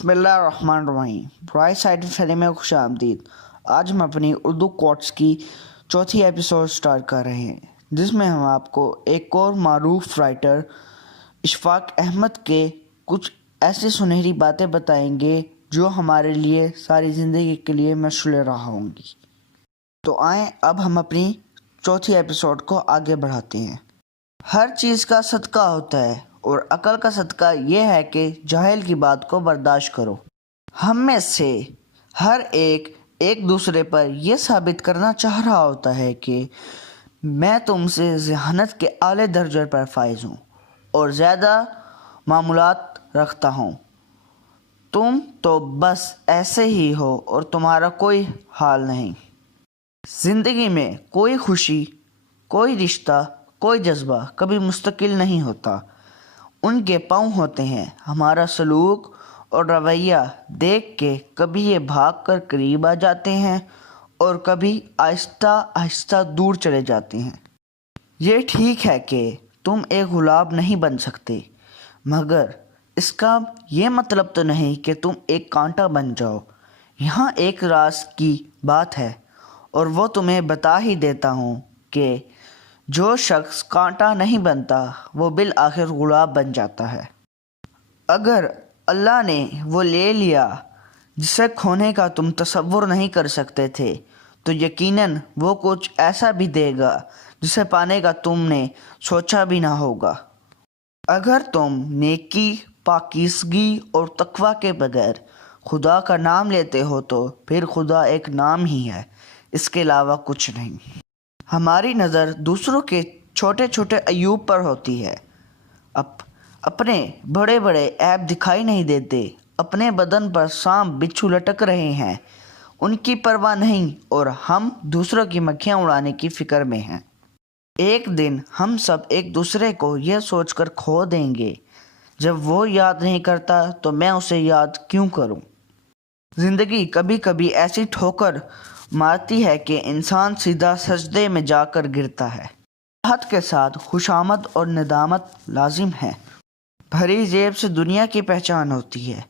बिस्मिल्लाहिर्रहमानिर्रहीम। Bright side फैले में खुश आमदीद। आज हम अपनी उर्दू कोट्स की चौथी एपिसोड स्टार्ट कर रहे हैं, जिसमें हम आपको एक और मारूफ राइटर इशफाक अहमद के कुछ ऐसी सुनहरी बातें बताएंगे जो हमारे लिए सारी ज़िंदगी के लिए मशहूर रहा होंगी। तो आएँ अब हम अपनी चौथी एपिसोड को आगे बढ़ाते हैं। हर चीज़ का सदका होता है और अकल का सदका यह है कि जाहिल की बात को बर्दाश्त करो। हम में से हर एक दूसरे पर यह साबित करना चाह रहा होता है कि मैं तुमसे ज़हानत के आले दर्जे पर फाइज हूँ और ज़्यादा मामूलात रखता हूँ। तुम तो बस ऐसे ही हो और तुम्हारा कोई हाल नहीं। ज़िंदगी में कोई खुशी, कोई रिश्ता, कोई जज्बा कभी मुस्तकिल नहीं होता। उनके पाँव होते हैं। हमारा सलूक और रवैया देख के कभी ये भाग कर करीब आ जाते हैं और कभी आहिस्ता आहिस्ता दूर चले जाते हैं। ये ठीक है कि तुम एक गुलाब नहीं बन सकते, मगर इसका ये मतलब तो नहीं कि तुम एक कांटा बन जाओ। यहाँ एक राज की बात है और वो तुम्हें बता ही देता हूँ कि जो शख्स कांटा नहीं बनता वो बिल आखिर गुलाब बन जाता है। अगर अल्लाह ने वो ले लिया जिसे खोने का तुम तसव्वुर नहीं कर सकते थे, तो यकीनन वो कुछ ऐसा भी देगा जिसे पाने का तुमने सोचा भी ना होगा। अगर तुम नेकी, पाकीज़गी और तकवा के बगैर खुदा का नाम लेते हो तो फिर खुदा एक नाम ही है, इसके अलावा कुछ नहीं। हमारी नज़र दूसरों के छोटे छोटे अयूब पर होती है। अपने बड़े बड़े ऐब दिखाई नहीं देते। अपने बदन पर सांप बिच्छू लटक रहे हैं, उनकी परवाह नहीं, और हम दूसरों की मक्खियाँ उड़ाने की फ़िक्र में हैं। एक दिन हम सब एक दूसरे को यह सोचकर खो देंगे, जब वो याद नहीं करता तो मैं उसे याद क्यों करूं। ज़िंदगी कभी कभी ऐसी ठोकर मारती है कि इंसान सीधा सजदे में जाकर गिरता है। राहत के साथ खुशामद और नदामत लाजिम है। भरी जेब से दुनिया की पहचान होती है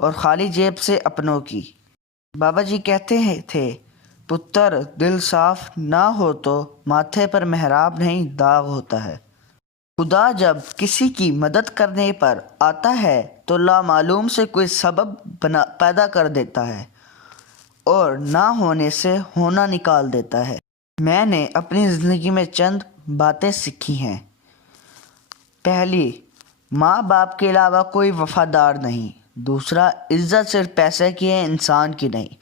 और खाली जेब से अपनों की। बाबा जी कहते थे, पुत्र दिल साफ ना हो तो माथे पर मेहराब नहीं दाग होता है। खुदा जब किसी की मदद करने पर आता है तो लामालूम से कोई सबब पैदा कर देता है और ना होने से होना निकाल देता है। मैंने अपनी ज़िंदगी में चंद बातें सीखी हैं। पहली, माँ बाप के अलावा कोई वफ़ादार नहीं। दूसरा, इज़्ज़त सिर्फ पैसे की है, इंसान की नहीं।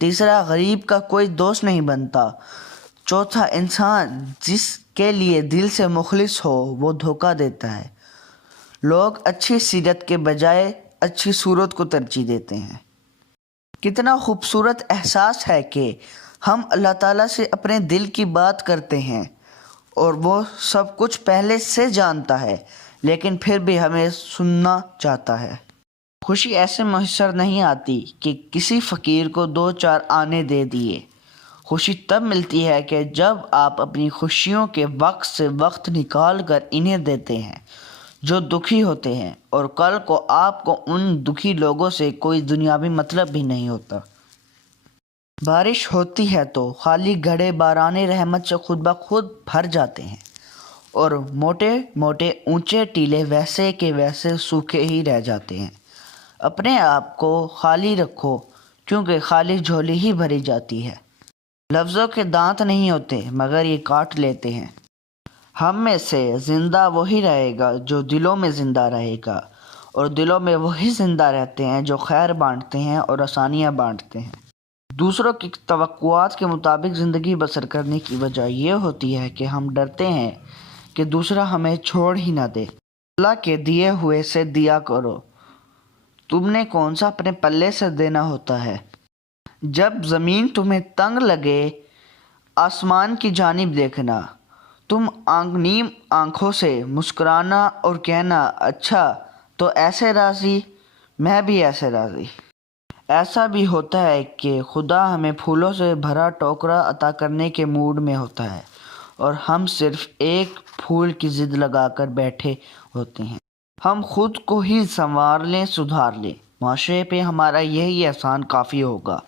तीसरा, गरीब का कोई दोस्त नहीं बनता। चौथा, इंसान जिसके लिए दिल से मुखलिस हो वो धोखा देता है। लोग अच्छी सीरत के बजाय अच्छी सूरत को तरजीह देते हैं। कितना खूबसूरत एहसास है कि हम अल्लाह ताला से अपने दिल की बात करते हैं और वो सब कुछ पहले से जानता है, लेकिन फिर भी हमें सुनना चाहता है। खुशी ऐसे मैसर नहीं आती कि किसी फ़कीर को दो चार आने दे दिए। खुशी तब मिलती है कि जब आप अपनी खुशियों के वक्त से वक्त निकाल कर इन्हें देते हैं जो दुखी होते हैं, और कल को आपको उन दुखी लोगों से कोई दुनियावी मतलब भी नहीं होता। बारिश होती है तो खाली घड़े बाराने रहमत से खुद ब खुद भर जाते हैं और मोटे मोटे ऊंचे टीले वैसे के वैसे सूखे ही रह जाते हैं। अपने आप को खाली रखो, क्योंकि खाली झोली ही भरी जाती है। लफ्ज़ों के दांत नहीं होते, मगर ये काट लेते हैं। हम में से ज़िंदा वही रहेगा जो दिलों में ज़िंदा रहेगा, और दिलों में वही ज़िंदा रहते हैं जो खैर बांटते हैं और आसानियाँ बांटते हैं। दूसरों की तवक्कुआत के मुताबिक ज़िंदगी बसर करने की वजह यह होती है कि हम डरते हैं कि दूसरा हमें छोड़ ही ना दे। अल्लाह के दिए हुए से दिया करो, तुमने कौन सा अपने पल्ले से देना होता है। जब ज़मीन तुम्हें तंग लगे, आसमान की जानिब देखना। तुम नीम आँखों से मुस्कुराना और कहना, अच्छा तो ऐसे राज़ी, मैं भी ऐसे राज़ी। ऐसा भी होता है कि खुदा हमें फूलों से भरा टोकरा अता करने के मूड में होता है और हम सिर्फ एक फूल की ज़िद लगाकर बैठे होते हैं। हम खुद को ही संवार लें, सुधार लें। معاشرے پہ ہمارا یہی احسان کافی ہوگا۔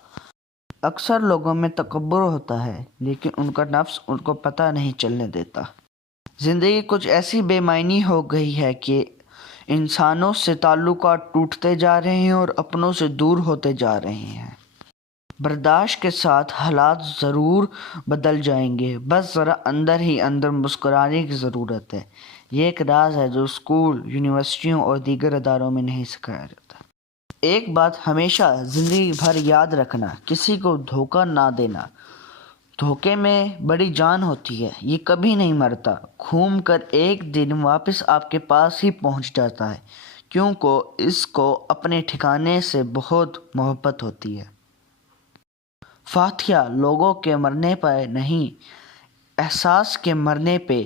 اکثر لوگوں میں تکبر ہوتا ہے لیکن ان کا نفس ان کو پتہ نہیں چلنے دیتا۔ زندگی کچھ ایسی بے معنی ہو گئی ہے کہ انسانوں سے تعلقات ٹوٹتے جا رہے ہیں اور اپنوں سے دور ہوتے جا رہے ہیں۔ برداشت کے ساتھ حالات ضرور بدل جائیں گے، بس ذرا اندر ہی اندر مسکرانے کی ضرورت ہے۔ یہ ایک راز ہے جو اسکول، یونیورسٹیوں اور دیگر اداروں میں نہیں سکھایا جاتا۔ ایک بات ہمیشہ زندگی بھر یاد رکھنا، کسی کو دھوکہ نہ دینا۔ دھوکے میں بڑی جان ہوتی ہے، یہ کبھی نہیں مرتا، گھوم کر ایک دن واپس آپ کے پاس ہی پہنچ جاتا ہے، کیونکہ اس کو اپنے ٹھکانے سے بہت محبت ہوتی ہے۔ فاتحہ لوگوں کے مرنے پہ نہیں، احساس کے مرنے پہ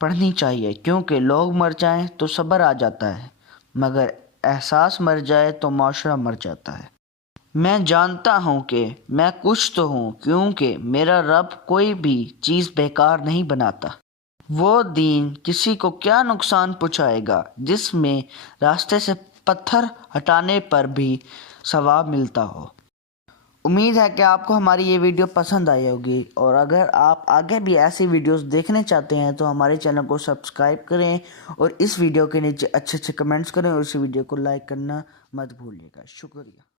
پڑھنی چاہیے، کیونکہ لوگ مر جائیں تو صبر آ جاتا ہے، مگر احساس مر جائے تو معاشرہ مر جاتا ہے۔ میں جانتا ہوں کہ میں کچھ تو ہوں، کیونکہ میرا رب کوئی بھی چیز بیکار نہیں بناتا۔ وہ دین کسی کو کیا نقصان پہنچائے گا جس میں راستے سے پتھر ہٹانے پر بھی ثواب ملتا ہو۔ امید ہے کہ آپ کو ہماری یہ ویڈیو پسند آئی ہوگی، اور اگر آپ آگے بھی ایسی ویڈیوز دیکھنے چاہتے ہیں تو ہمارے چینل کو سبسکرائب کریں اور اس ویڈیو کے نیچے اچھے اچھے کمنٹس کریں، اور اس ویڈیو کو لائک کرنا مت بھولیے گا۔ شکریہ۔